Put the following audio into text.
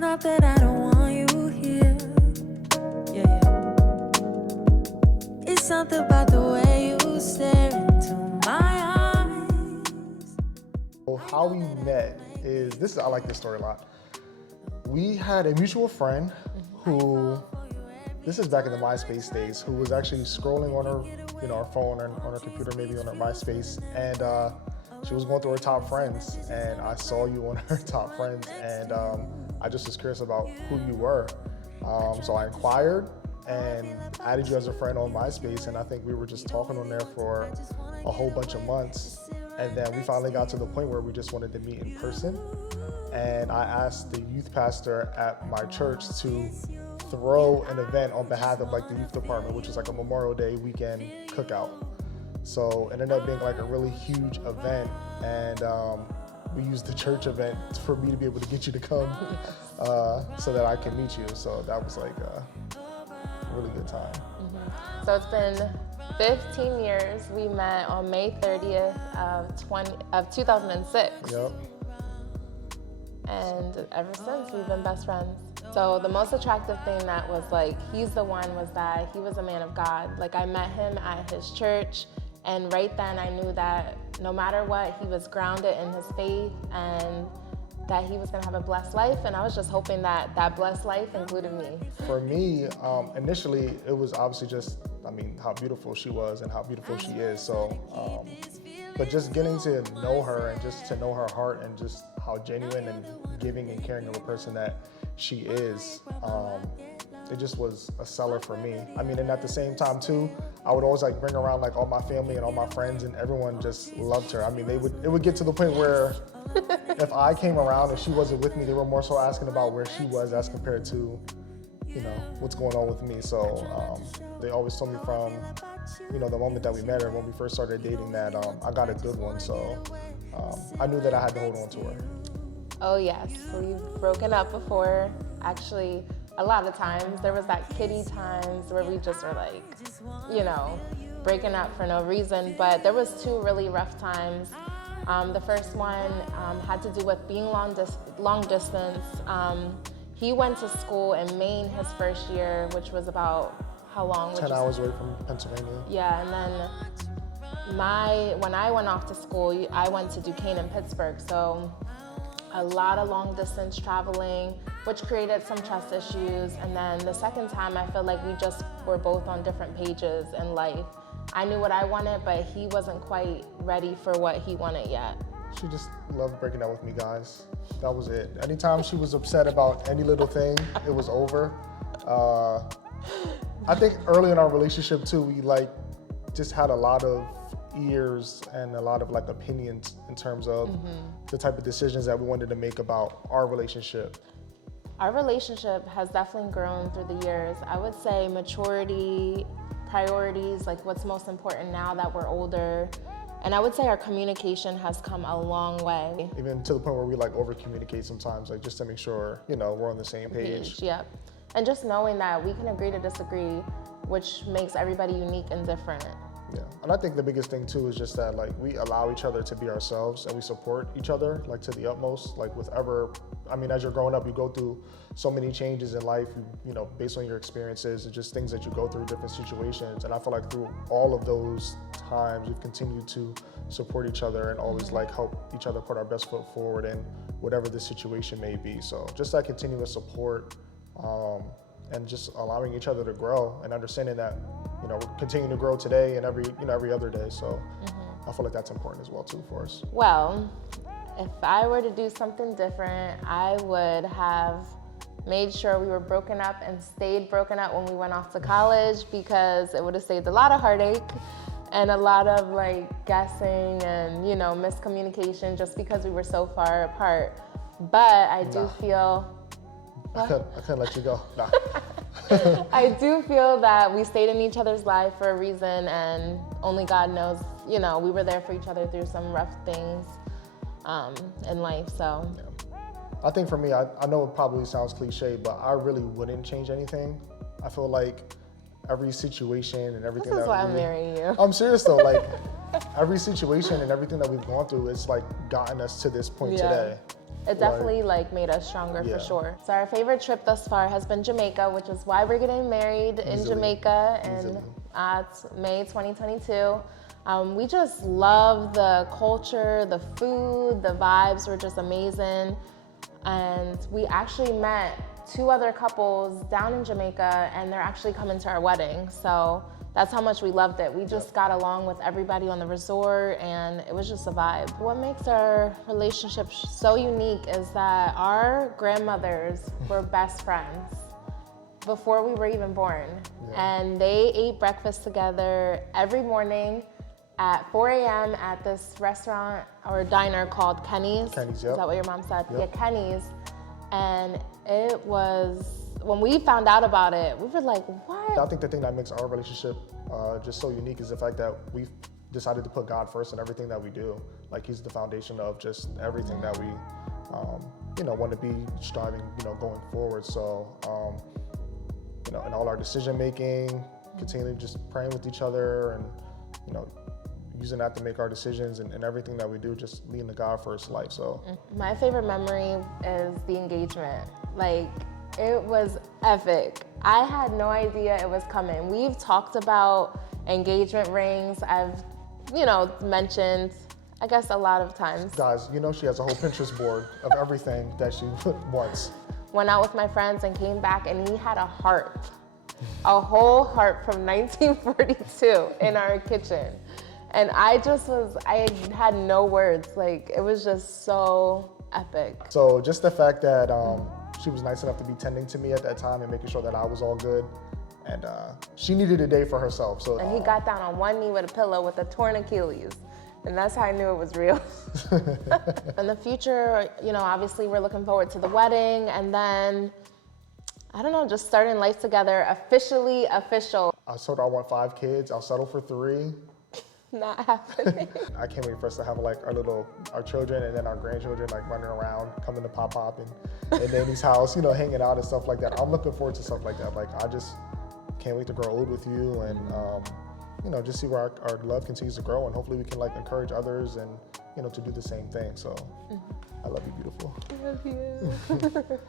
not that I don't want you here. Yeah, yeah. It's something about the way you stare into my eyes. How we met is this. I like this story a lot. We had a mutual friend who, this is back in the MySpace days, who was actually scrolling on her, her phone or on her computer, maybe on her MySpace, and she was going through her top friends, and I saw you on her top friends, and I just was curious about who you were. So I inquired and added you as a friend on MySpace, and I think we were just talking on there for a whole bunch of months, and then we finally got to the point where we just wanted to meet in person, and I asked the youth pastor at my church to throw an event on behalf of like the youth department, which was like a Memorial Day weekend cookout. So it ended up being like a really huge event, and we used the church event for me to be able to get you to come so that I can meet you. So that was like a really good time. Mm-hmm. So it's been 15 years. We met on May 30th of 2006. Yep. And ever since, we've been best friends. So the most attractive thing that was like, he's the one, was that he was a man of God. Like, I met him at his church, and right then I knew that no matter what, he was grounded in his faith and that he was gonna have a blessed life, and I was just hoping that that blessed life included me. For me, initially, it was obviously just, how beautiful she was and how beautiful she is. So, but just getting to know her and just to know her heart and just how genuine and giving and caring of a person that she is, it just was a seller for me. And at the same time too, I would always like bring around like all my family and all my friends, and everyone just loved her. It would get to the point where if I came around and she wasn't with me, they were more so asking about where she was as compared to, what's going on with me. So they always told me from, the moment that we met her, when we first started dating, that I got a good one. So I knew that I had to hold on to her. Oh yes, we've broken up before. Actually, a lot of times. There was that kiddie times where we just were like, breaking up for no reason. But there was two really rough times. The first one had to do with being long distance. He went to school in Maine his first year, which was about how long? 10 hours away from Pennsylvania. Yeah, and then when I went off to school, I went to Duquesne in Pittsburgh. So a lot of long distance traveling, which created some trust issues. And then the second time, I feel like we just were both on different pages in life. I knew what I wanted, but he wasn't quite ready for what he wanted yet. She just loved breaking up with me, guys. That was it. Anytime she was upset about any little thing, it was over. I think early in our relationship too, we just had a lot of ears and a lot of opinions in terms of the type of decisions that we wanted to make about our relationship. Our relationship has definitely grown through the years. I would say maturity, priorities, like what's most important now that we're older. And I would say our communication has come a long way. Even to the point where we over communicate sometimes, just to make sure, we're on the same page. Yep. And just knowing that we can agree to disagree, which makes everybody unique and different. Yeah, and I think the biggest thing too is just that we allow each other to be ourselves, and we support each other to the utmost. As you're growing up, you go through so many changes in life, based on your experiences and just things that you go through, different situations. And I feel like through all of those times, we've continued to support each other and always help each other put our best foot forward in whatever the situation may be. So just that continuous support, and just allowing each other to grow and understanding that, we're continuing to grow today and every other day. So I feel like that's important as well too for us. Well, if I were to do something different, I would have made sure we were broken up and stayed broken up when we went off to college, because it would have saved a lot of heartache and a lot of guessing and, miscommunication just because we were so far apart. But I do feel... I couldn't let you go. Nah. I do feel that we stayed in each other's life for a reason, and only God knows, we were there for each other through some rough things in life, so. Yeah. I think for me, I know it probably sounds cliche, but I really wouldn't change anything. I feel like every situation and everything This is why I'm marrying you. I'm serious though, every situation and everything that we've gone through, it's like gotten us to this point today. It definitely like made us stronger for sure. So our favorite trip thus far has been Jamaica, which is why we're getting married in Jamaica in May 2022. We just love the culture, the food, the vibes were just amazing. And we actually met 2 other couples down in Jamaica, and they're actually coming to our wedding. So that's how much we loved it. We just got along with everybody on the resort, and it was just a vibe. What makes our relationship so unique is that our grandmothers were best friends before we were even born. And they ate breakfast together every morning at 4 a.m. at this restaurant or diner called Kenny's. Kenny's, Is that what your mom said? Yeah, Kenny's. And it was, when we found out about it, we were like, what? I think the thing that makes our relationship just so unique is the fact that we've decided to put God first in everything that we do. Like He's the foundation of just everything that we, want to be striving, going forward. So, in all our decision making, continuing just praying with each other and, using that to make our decisions and everything that we do, just leading the God first life. So my favorite memory is the engagement. Like, it was epic. I had no idea it was coming. We've talked about engagement rings. I've, mentioned, I guess, a lot of times. Guys, she has a whole Pinterest board of everything that she wants. Went out with my friends and came back, and we had a heart, a whole heart from 1942 in our kitchen. And I had no words. Like, it was just so epic. So just the fact that she was nice enough to be tending to me at that time and making sure that I was all good. And she needed a day for herself. So and he got down on one knee with a pillow with a torn Achilles. And that's how I knew it was real. In the future, obviously we're looking forward to the wedding, and then, I don't know, just starting life together, officially official. I told her I want 5 kids. I'll settle for 3. Not happening. I can't wait for us to have our children and then our grandchildren running around, coming to Pop and Nanny's house, hanging out and stuff like that. I'm looking forward to stuff like that. Like, I just can't wait to grow old with you and just see where our love continues to grow, and hopefully we can encourage others and to do the same thing. So I love you, beautiful. I love you.